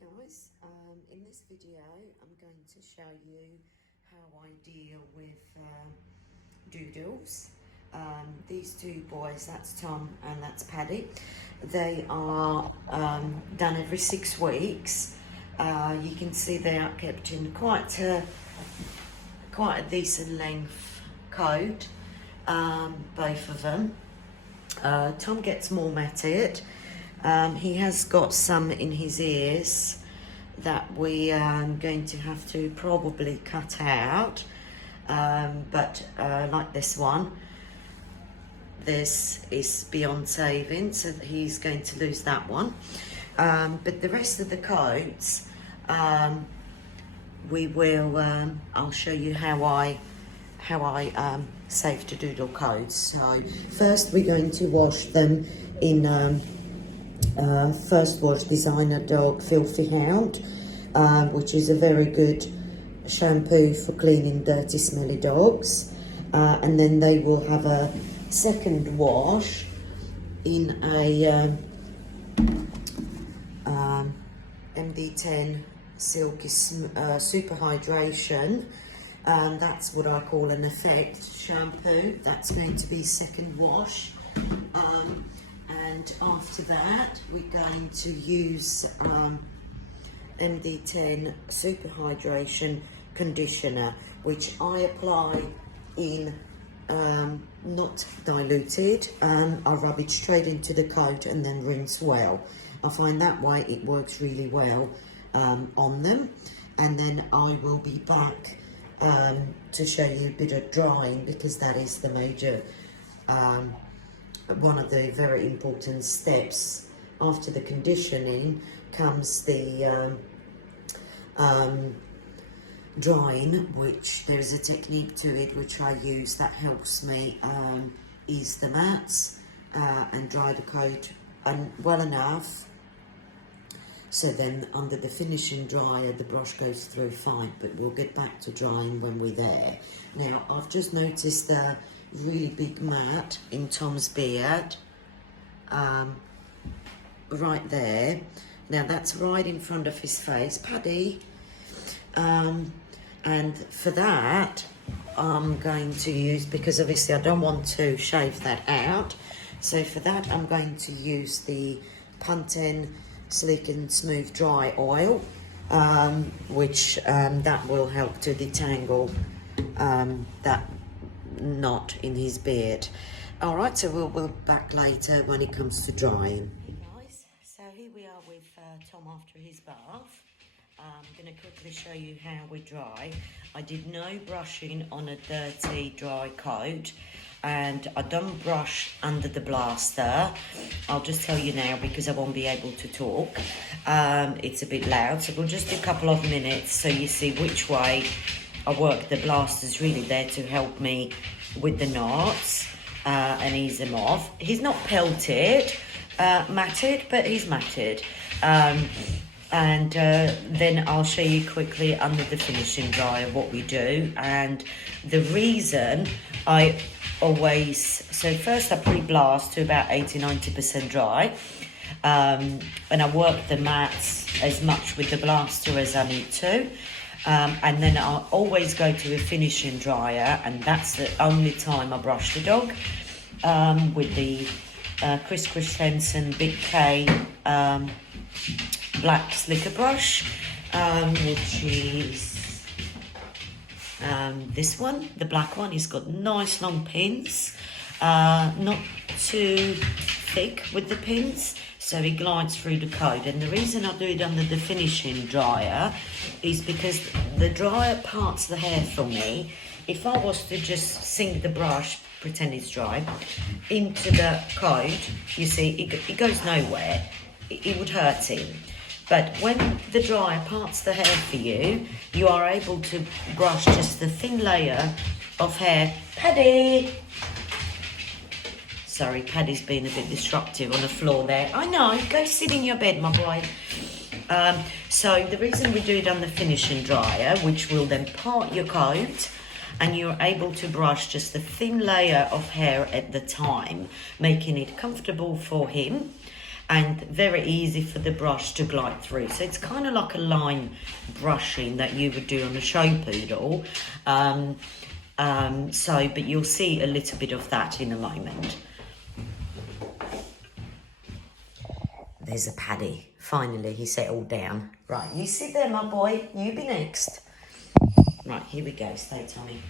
Guys, in this video I'm going to show you how I deal with Doodles. These two boys, that's Tom and that's Paddy, they are done every 6 weeks. You can see they are kept in quite a decent length coat, both of them. Tom gets more matted. He has got some in his ears that we are going to have to probably cut out, but like this one, this is beyond saving, so he's going to lose that one. But the rest of the coats, we will. I'll show you how I save to Doodle coats. So first we're going to wash them in First Wash Designer Dog Filthy Hound, which is a very good shampoo for cleaning dirty smelly dogs, and then they will have a second wash in a MD10 Super Hydration. That's what I call an effect shampoo. That's going to be second wash. And after that, we're going to use MD10 Super Hydration conditioner, which I apply in not diluted. I rub it straight into the coat and then rinse well. I find that way it works really well on them. And then I will be back to show you a bit of drying, because that is the major one of the very important steps. After the conditioning comes the drying, which there's a technique to it which I use that helps me ease the mats and dry the coat well enough, so then under the finishing dryer the brush goes through fine. But we'll get back to drying when we're there. Now I've just noticed a really big mat in Tom's beard, right there. Now that's right in front of his face, Paddy, and for that I'm going to use, because obviously I don't want to shave that out, so for that I'm going to use the Pantene Sleek and Smooth Dry Oil, which that will help to detangle that knot in his beard. All right, so we'll be back later when it comes to drying. Hey guys, so here we are with Tom after his bath. I'm going to quickly show you how we dry. I did no brushing on a dirty dry coat, and I don't brush under the blaster. I'll just tell you now because I won't be able to talk. It's a bit loud, so we'll just do a couple of minutes so you see which way I work. The blaster's really there to help me with the knots and ease them off. He's not pelted, matted, but he's matted. And then I'll show you quickly under the finishing dryer what we do. And the reason I always, so first I pre-blast to about 80-90% dry, and I work the mats as much with the blaster as I need to. And then I'll always go to a finishing dryer, and that's the only time I brush the dog with the Chris Christensen Big K black slicker brush, which is this one, the black one. It's got nice long pins, not too thick with the pins, so it glides through the coat. And the reason I do it under the finishing dryer is because the dryer parts the hair for me. If I was to just sink the brush, pretend it's dry, into the coat, you see, it goes nowhere. It would hurt him. But when the dryer parts the hair for you, you are able to brush just the thin layer of hair. Paddy! Sorry, Paddy's been a bit disruptive on the floor there. I know, go sit in your bed, my boy. So the reason we do it on the finishing dryer, which will then part your coat, and you're able to brush just a thin layer of hair at the time, making it comfortable for him. and very easy for the brush to glide through. So it's kind of like a line brushing that you would do on a show poodle. But you'll see a little bit of that in a moment. There's a Paddy. Finally, he settled down. Right, you sit there, my boy. You be next. Right, here we go. Stay, Tommy.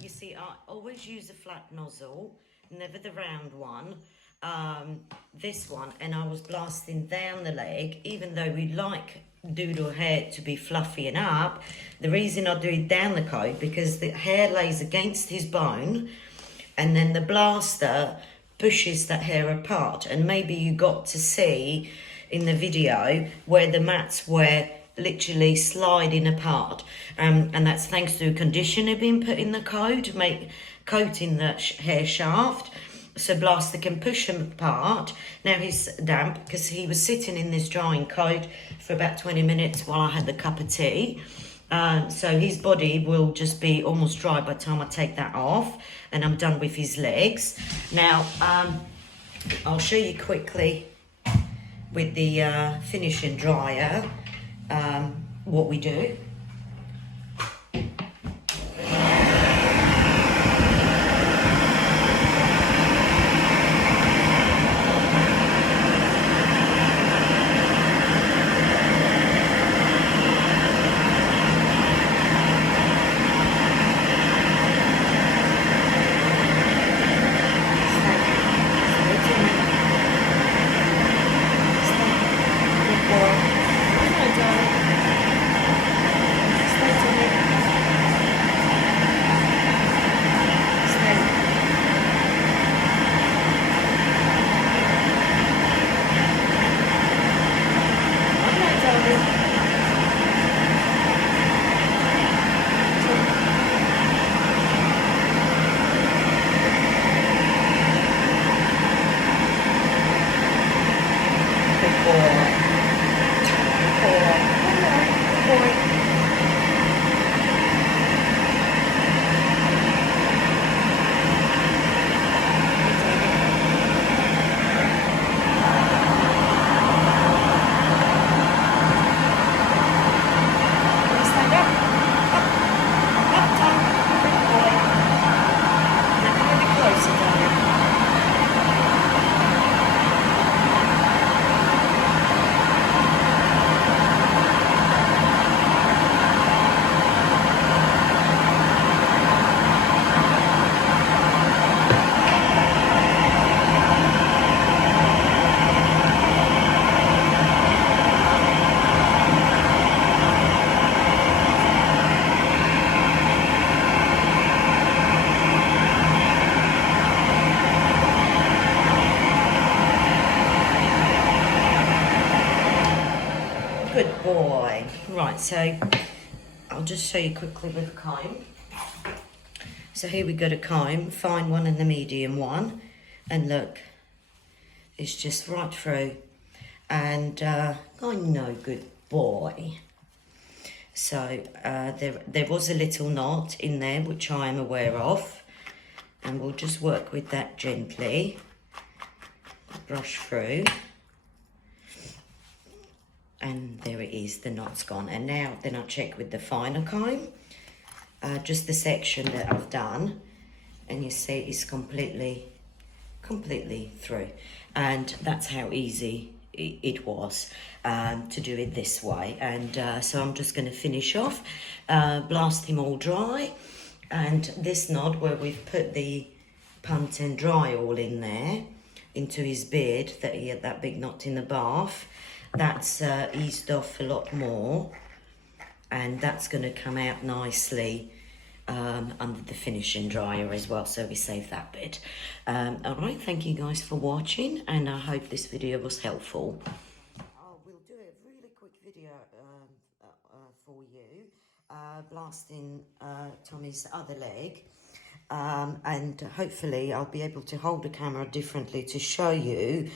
You see, I always use a flat nozzle, never the round one. This one, and I was blasting down the leg, even though we like Doodle hair to be fluffy and up. The reason I do it down the coat, because the hair lays against his bone, and then the blaster pushes that hair apart. And maybe you got to see in the video where the mats were literally sliding apart, and that's thanks to a conditioner being put in the coat, coating the hair shaft, so blaster can push him apart. Now he's damp because he was sitting in this drying coat for about 20 minutes while I had the cup of tea. So his body will just be almost dry by the time I take that off and I'm done with his legs. Now I'll show you quickly with the finishing dryer what we do. boy. Right, so I'll just show you quickly with a comb. So here we got a comb, fine one and the medium one. And look, it's just right through. And I know, good boy. So there was a little knot in there, which I am aware of. And we'll just work with that gently. Brush through. And there it is, the knot's gone. And now then I'll check with the finer comb. Just the section that I've done. And you see it's completely through. And that's how easy it was to do it this way. And so I'm just going to finish off, blast him all dry. And this knot where we've put the Pantene dry all in there, into his beard, that he had that big knot in the bath, that's eased off a lot more. And that's going to come out nicely under the finishing dryer as well, so we save that bit. All right, thank you guys for watching, and I hope this video was helpful. We'll do a really quick video for you, blasting Tommy's other leg, and hopefully I'll be able to hold the camera differently to show you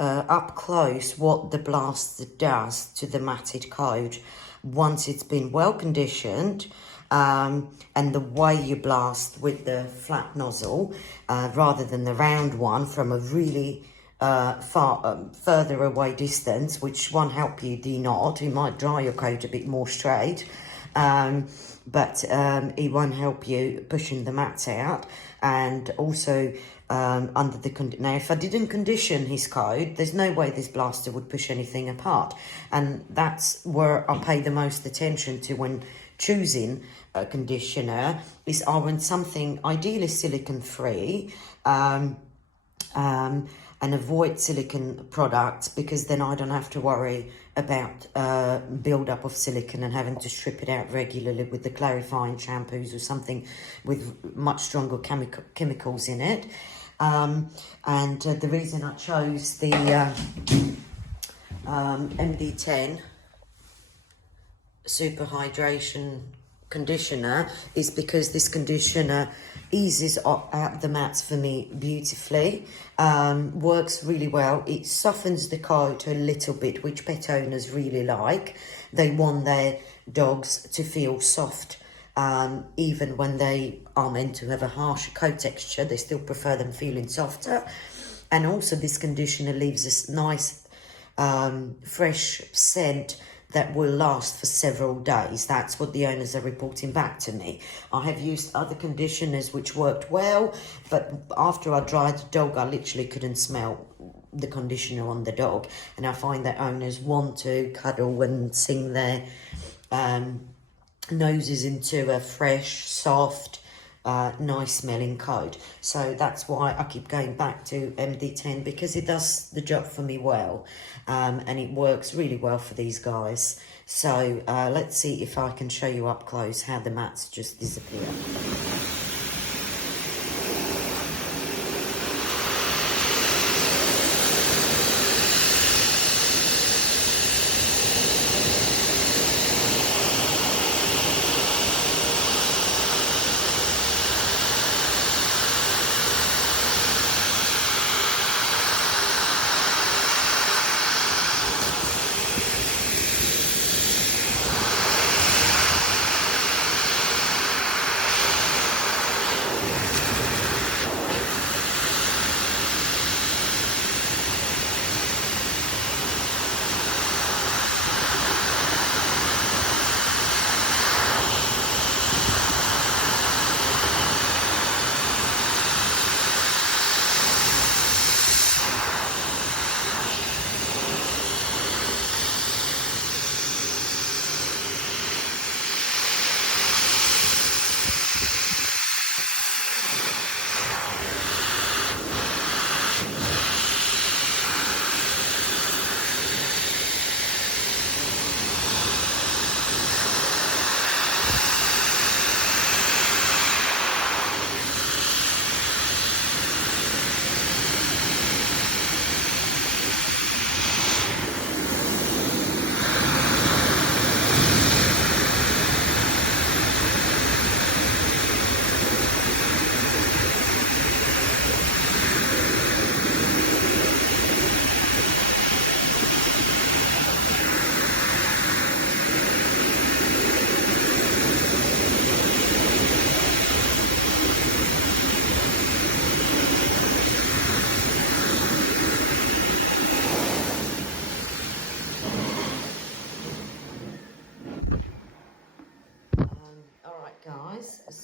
up close what the blaster does to the matted coat once it's been well conditioned, and the way you blast with the flat nozzle rather than the round one from a really further away distance, which won't help you de-knot. It might dry your coat a bit more straight, but it won't help you pushing the mats out. And also under the now, if I didn't condition his coat, there's no way this blaster would push anything apart, and that's where I pay the most attention to when choosing a conditioner. Is I want something ideally silicone free, and avoid silicone products, because then I don't have to worry about build up of silicone and having to strip it out regularly with the clarifying shampoos or something with much stronger chemicals in it. And the reason I chose the MD10 Super Hydration conditioner is because this conditioner eases out the mats for me beautifully, works really well. It softens the coat a little bit, which pet owners really like. They want their dogs to feel soft, even when they are meant to have a harsher coat texture. They still prefer them feeling softer. And also this conditioner leaves a nice fresh scent that will last for several days. That's what the owners are reporting back to me. I have used other conditioners which worked well, but after I dried the dog, I literally couldn't smell the conditioner on the dog. And I find that owners want to cuddle and sink their noses into a fresh, soft, nice smelling coat. So that's why I keep going back to MD10, because it does the job for me well, and it works really well for these guys. So let's see if I can show you up close how the mats just disappear.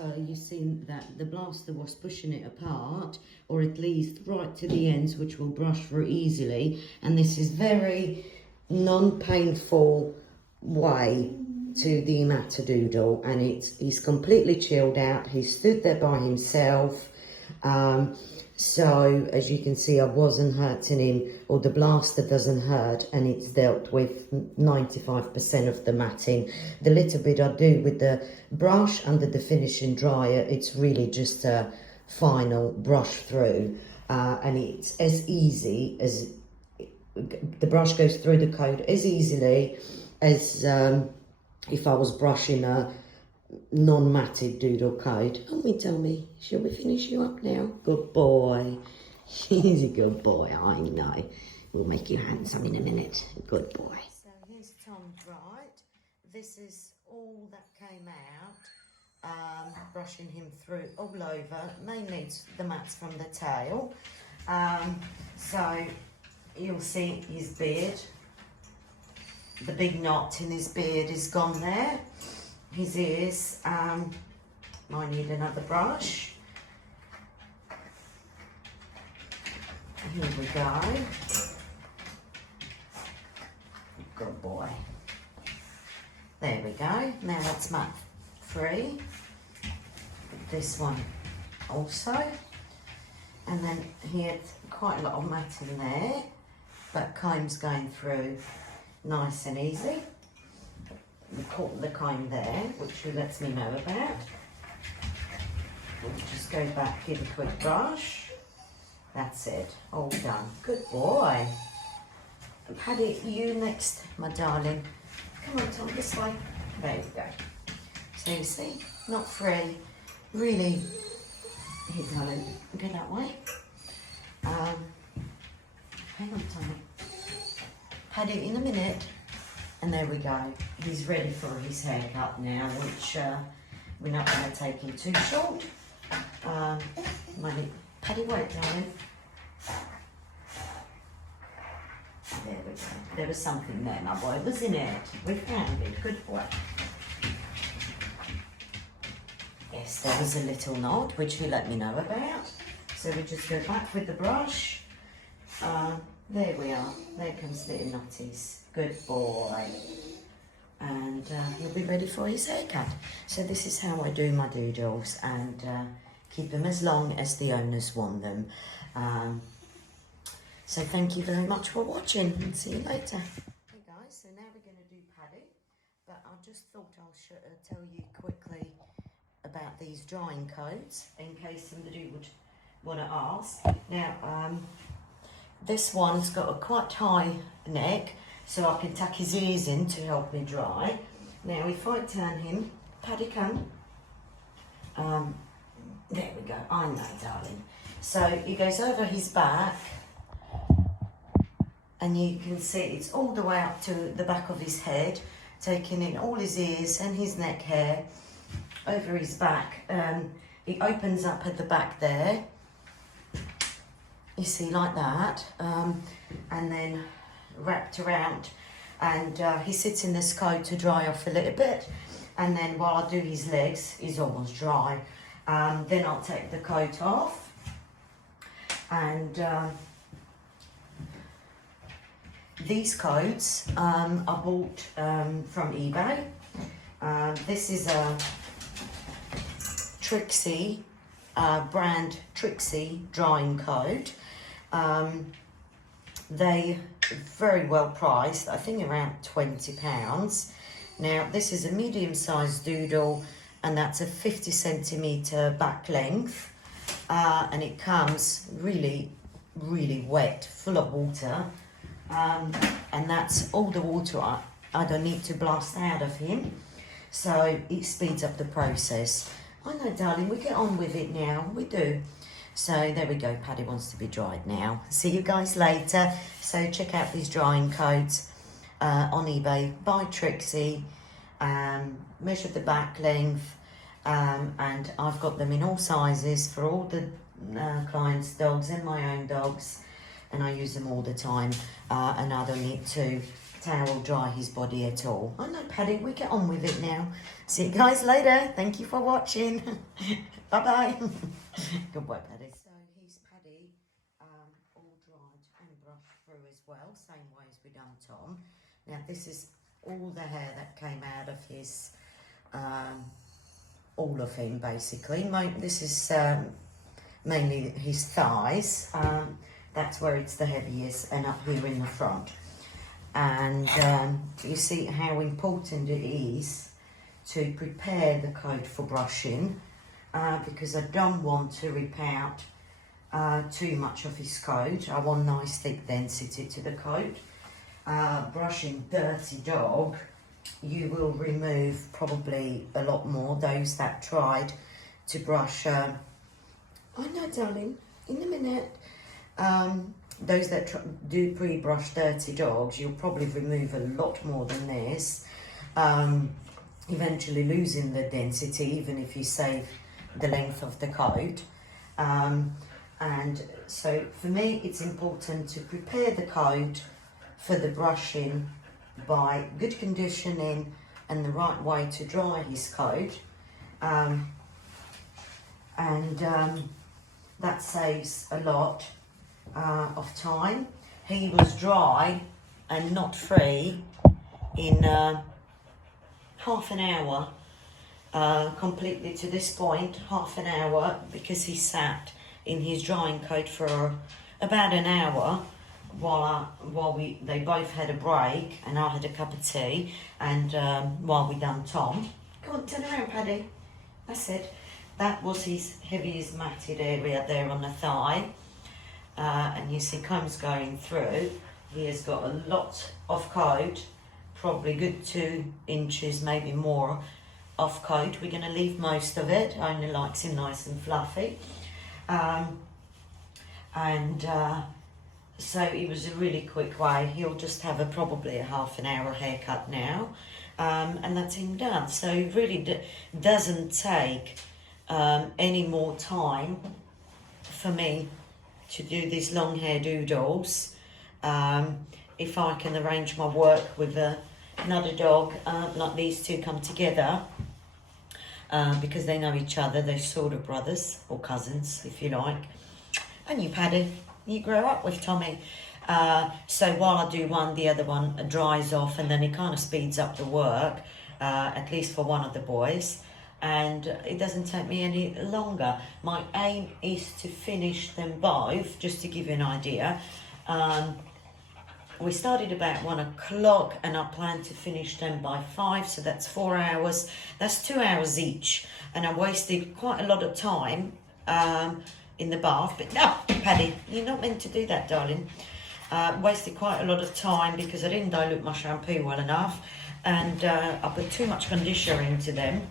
So you've seen that the blaster was pushing it apart, or at least right to the ends, which will brush through easily. And this is very non-painful way to dematter Doodle, and he's completely chilled out. He stood there by himself. So as you can see, I wasn't hurting him, or the blaster doesn't hurt, and it's dealt with 95% of the matting. The little bit I do with the brush under the finishing dryer, it's really just a final brush through, and it's as easy as the brush goes through the coat as easily as if I was brushing a non-matted Doodle coat. Oh, tell me, shall we finish you up now? Good boy. He's a good boy, I know. We'll make you handsome in a minute. Good boy. So here's Tom Bright. This is all that came out. Brushing him through all over, mainly the mats from the tail. So you'll see his beard. The big knot in his beard is gone there. His ears, might need another brush. Here we go. Good boy. There we go. Now that's mat 3. This one also. And then he had quite a lot of mat in there, but comb's going through nice and easy. We caught the comb there, which he lets me know about. We'll just go back, give a quick brush. That's it, all done. Good boy. Paddy, you next, my darling. Come on, Tom, this way. There we go. So you see, not free. Really, here, darling, go that way. Hang on, Tommy. Paddy, in a minute. And there we go. He's ready for his haircut now, which we're not going to take him too short. Paddy, wait, darling. There we go. There was something there, my boy. Wasn't it? We found it. Good boy. Yes, there was a little knot, which he let me know about. So we just go back with the brush. There we are. There comes little knotties. Good boy. And he'll be ready for his haircut. So this is how I do my Doodles, and keep them as long as the owners want them. So thank you very much for watching, and see you later. Hey guys, so now we're going to do Paddy, but I just thought I'll tell you quickly about these drying coats in case somebody would want to ask. Now, this one's got a quite high neck, so I can tuck his ears in to help me dry. Now, if I turn him, Paddy, come. There we go. I know, darling. So he goes over his back, and you can see it's all the way up to the back of his head, taking in all his ears and his neck hair over his back. It opens up at the back there. You see, like that, and then wrapped around, and he sits in this coat to dry off a little bit, and then while I do his legs, he's almost dry. Then I'll take the coat off, and these coats I bought from eBay. This is a Trixie brand Trixie drying coat. They very well priced, I think around £20. Now this is a medium-sized Doodle, and that's a 50 centimetre back length, and it comes really wet, full of water, and that's all the water I don't need to blast out of him, so it speeds up the process. I know, darling, we get on with it now, we do. So there we go, Paddy wants to be dried now. See you guys later. So check out these drying coats on eBay by Trixie. Measure the back length, and I've got them in all sizes for all the clients' dogs and my own dogs, and I use them all the time, and I don't need to towel dry his body at all. Oh no, Paddy, we get on with it now. See you guys later. Thank you for watching. Bye-bye. Goodbye, Paddy. So here's Paddy, all dried and brushed through as well, same way as we done Tom. Now this is all the hair that came out of his, all of him basically. This is mainly his thighs. That's where it's the heaviest, and up here in the front. And you see how important it is to prepare the coat for brushing, because I don't want to rip out too much of his coat. I want nice thick density to the coat. Brushing dirty dog, you will remove probably a lot more. Those that tried to brush, I know darling, in a minute. Those that do pre-brush dirty dogs, you'll probably remove a lot more than this, eventually losing the density, even if you save the length of the coat. And so for me, it's important to prepare the coat for the brushing by good conditioning and the right way to dry his coat. That saves a lot of time. He was dry and not free in half an hour, completely to this point, half an hour, because he sat in his drying coat for about an hour while they both had a break and I had a cup of tea, and while we done Tom. Go on, turn around, Paddy. That's it. That was his heaviest matted area there on the thigh. And you see combs going through. He has got a lot of coat, probably good 2 inches, maybe more, of coat. We're going to leave most of it. I only likes him nice and fluffy. So it was a really quick way. He'll just have probably a half an hour haircut now, and that's him done. So it really doesn't take any more time for me to do these long hair doodles. If I can arrange my work with another dog, like these two come together, because they know each other. They're sort of brothers or cousins, if you like. And you, Paddy, you grow up with Tommy. So while I do one, the other one dries off, and then it kind of speeds up the work, at least for one of the boys. And it doesn't take me any longer. My aim is to finish them both, just to give you an idea. We started about 1 o'clock and I plan to finish them by 5, so that's 4 hours. That's 2 hours each, and I wasted quite a lot of time in the bath. But no, Paddy, you're not meant to do that, darling. Wasted quite a lot of time because I didn't dilute my shampoo well enough, and I put too much conditioner into them.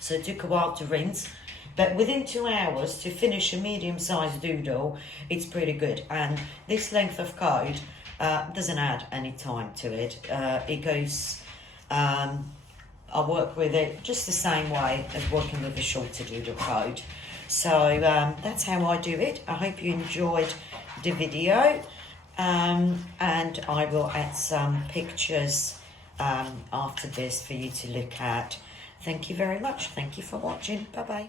So it took a while to rinse, but within 2 hours to finish a medium-sized doodle, it's pretty good. And this length of coat doesn't add any time to it. It goes, I work with it just the same way as working with a shorter doodle coat. So that's how I do it. I hope you enjoyed the video, and I will add some pictures after this for you to look at. Thank you very much. Thank you for watching. Bye-bye.